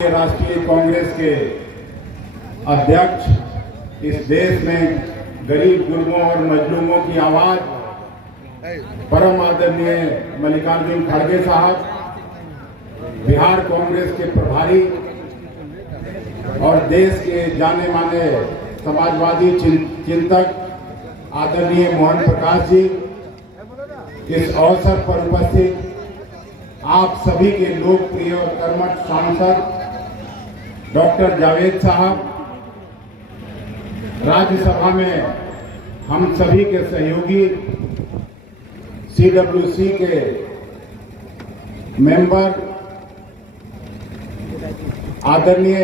राष्ट्रीय कांग्रेस के अध्यक्ष इस देश में गरीब गुरबों और मजलूमों की आवाज परम आदरणीय मल्लिकार्जुन खड़गे साहब, बिहार कांग्रेस के प्रभारी और देश के जाने माने समाजवादी चिंतक आदरणीय मोहन प्रकाश जी, इस अवसर पर उपस्थित आप सभी के लोकप्रिय और कर्मठ सांसद डॉक्टर जावेद साहब, राज्यसभा में हम सभी के सहयोगी CWC के मेंबर आदरणीय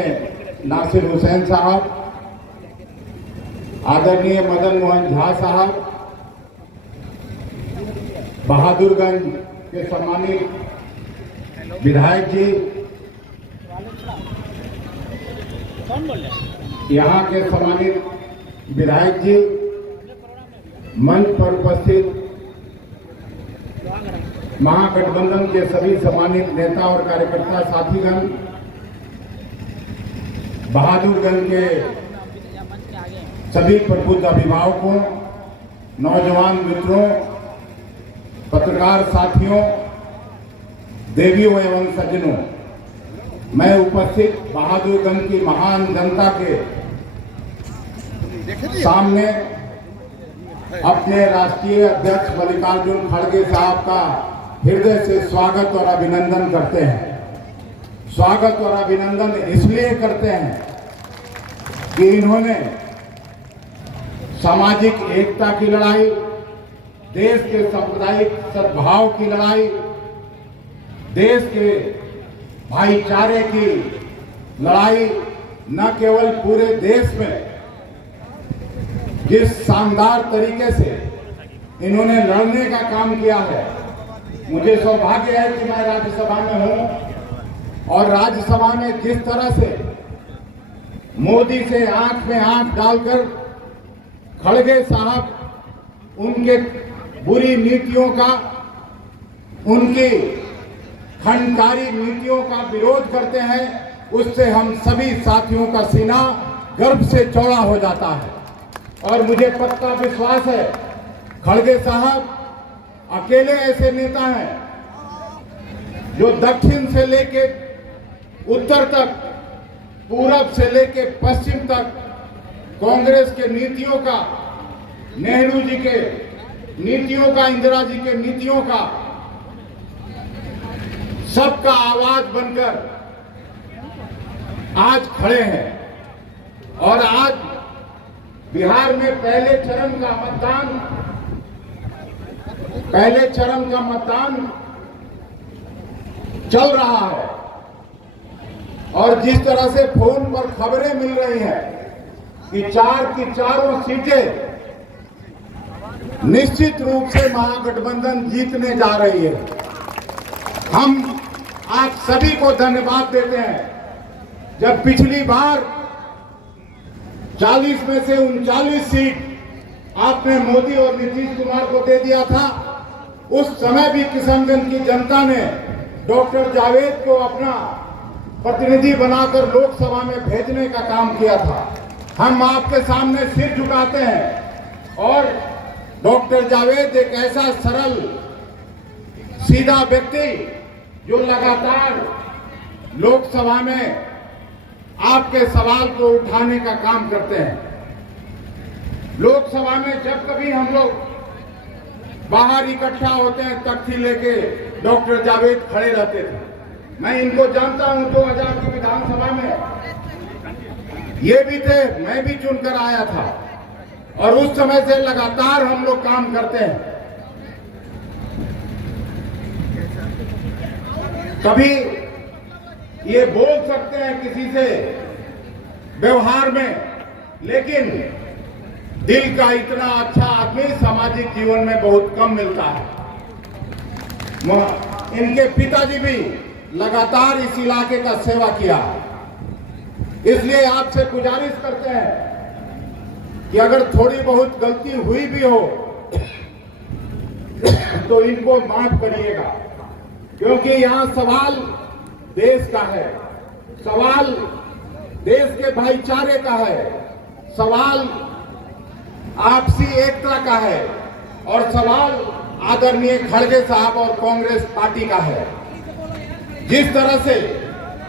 नासिर हुसैन साहब, आदरणीय मदन मोहन झा साहब, बहादुरगंज के सम्मानित विधायक जी, यहाँ के सम्मानित विधायक जी, मंच पर उपस्थित महागठबंधन के सभी सम्मानित नेता और कार्यकर्ता साथीगण, बहादुरगंज के सभी प्रबुद्ध अभिभावकों, नौजवान मित्रों, पत्रकार साथियों, देवियों एवं सज्जनों, मैं उपस्थित बहादुरगंज की महान जनता के सामने अपने राष्ट्रीय अध्यक्ष मल्लिकार्जुन खड़गे साहब का हृदय से स्वागत और अभिनंदन करते हैं। स्वागत और अभिनंदन इसलिए करते हैं कि इन्होंने सामाजिक एकता की लड़ाई, देश के सांप्रदायिक सद्भाव की लड़ाई, देश के भाईचारे की लड़ाई न केवल पूरे देश में जिस शानदार तरीके से इन्होंने लड़ने का काम किया है, मुझे सौभाग्य है कि मैं राज्यसभा में हूं और राज्यसभा में जिस तरह से मोदी से आंख में आंख डालकर खड़गे साहब उनके बुरी नीतियों का, उनकी खंडकारी नीतियों का विरोध करते हैं, उससे हम सभी साथियों का सीना गर्व से चौड़ा हो जाता है। और मुझे पक्का विश्वास है खड़गे साहब अकेले ऐसे नेता हैं जो दक्षिण से लेके उत्तर तक, पूरब से लेके पश्चिम तक कांग्रेस के नीतियों का, नेहरू जी के नीतियों का, इंदिरा जी के नीतियों का सबका आवाज बनकर आज खड़े हैं। और आज बिहार में पहले चरण का मतदान चल रहा है और जिस तरह से फोन पर खबरें मिल रही हैं कि चार की चारों सीटें निश्चित रूप से महागठबंधन जीतने जा रही है। हम आप सभी को धन्यवाद देते हैं। जब पिछली बार 40 में से 39 सीट आपने मोदी और नीतीश कुमार को दे दिया था, उस समय भी किशनगंज की जनता ने डॉक्टर जावेद को अपना प्रतिनिधि बनाकर लोकसभा में भेजने का काम किया था। हम आपके सामने सिर झुकाते हैं और डॉक्टर जावेद एक ऐसा सरल सीधा व्यक्ति जो लगातार लोकसभा में आपके सवाल को उठाने का काम करते हैं। लोकसभा में जब कभी हम लोग बाहर इकट्ठा होते हैं, तख्ती लेके डॉक्टर जावेद खड़े रहते थे। मैं इनको जानता हूं, 2000 की विधानसभा में ये भी थे, मैं भी चुनकर आया था और उस समय से लगातार हम लोग काम करते हैं। कभी ये बोल सकते हैं किसी से व्यवहार में, लेकिन दिल का इतना अच्छा आदमी सामाजिक जीवन में बहुत कम मिलता है। इनके पिताजी भी लगातार इस इलाके का सेवा किया। इसलिए आपसे गुजारिश करते हैं कि अगर थोड़ी बहुत गलती हुई भी हो तो इनको माफ करिएगा, क्योंकि यहाँ सवाल देश का है, सवाल देश के भाईचारे का है, सवाल आपसी एकता का है और सवाल आदरणीय खड़गे साहब और कांग्रेस पार्टी का है। जिस तरह से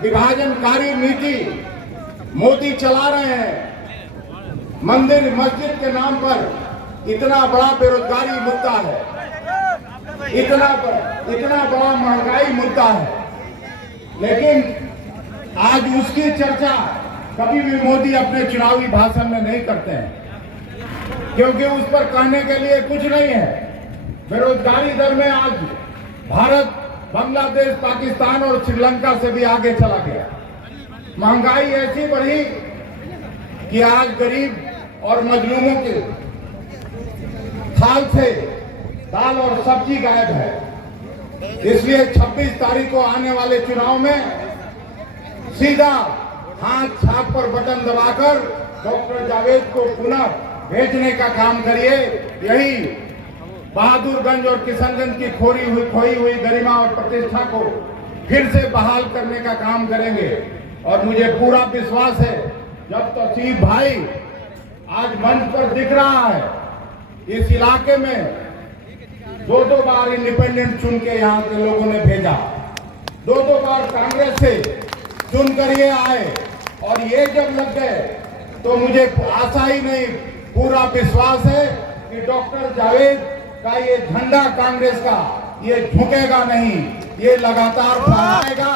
विभाजनकारी नीति मोदी चला रहे हैं, मंदिर मस्जिद के नाम पर इतना बड़ा बेरोजगारी मुद्दा है, इतना बड़ा महंगाई मुद्दा है, लेकिन आज उसकी चर्चा कभी भी मोदी अपने चुनावी भाषण में नहीं करते हैं, क्योंकि उस पर कहने के लिए कुछ नहीं है। बेरोजगारी दर में आज भारत बांग्लादेश, पाकिस्तान और श्रीलंका से भी आगे चला गया। महंगाई ऐसी बढ़ी कि आज गरीब और मजलूमों के थाल से दाल और सब्जी गायब है। इसलिए 26 तारीख को आने वाले चुनाव में सीधा हाथ छाप पर बटन दबाकर डॉक्टर जावेद को पुनः भेजने का काम करिए। यही बहादुरगंज और किशनगंज की खोई हुई गरिमा और प्रतिष्ठा को फिर से बहाल करने का काम करेंगे। और मुझे पूरा विश्वास है, जब तौसीफ भाई आज मंच पर दिख रहा है, इस इलाके में दो बार इंडिपेंडेंट चुन के यहाँ के लोगों ने भेजा, दो बार कांग्रेस से चुनकर ये आए, और ये जब लग गए तो मुझे आशा ही नहीं, पूरा विश्वास है कि डॉक्टर जावेद का ये झंडा कांग्रेस का ये झुकेगा नहीं, ये लगातार फहराएगा।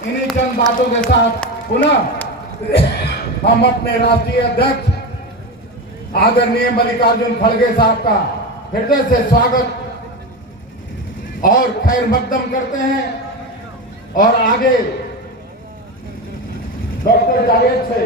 इन्हीं चंद बातों के साथ पुनः हम अपने राष्ट्रीय अध्यक्ष आदरणीय मल्लिकार्जुन खड़गे साहब का हृदय से स्वागत और खैर मकदम करते हैं और आगे डॉक्टर जावेद से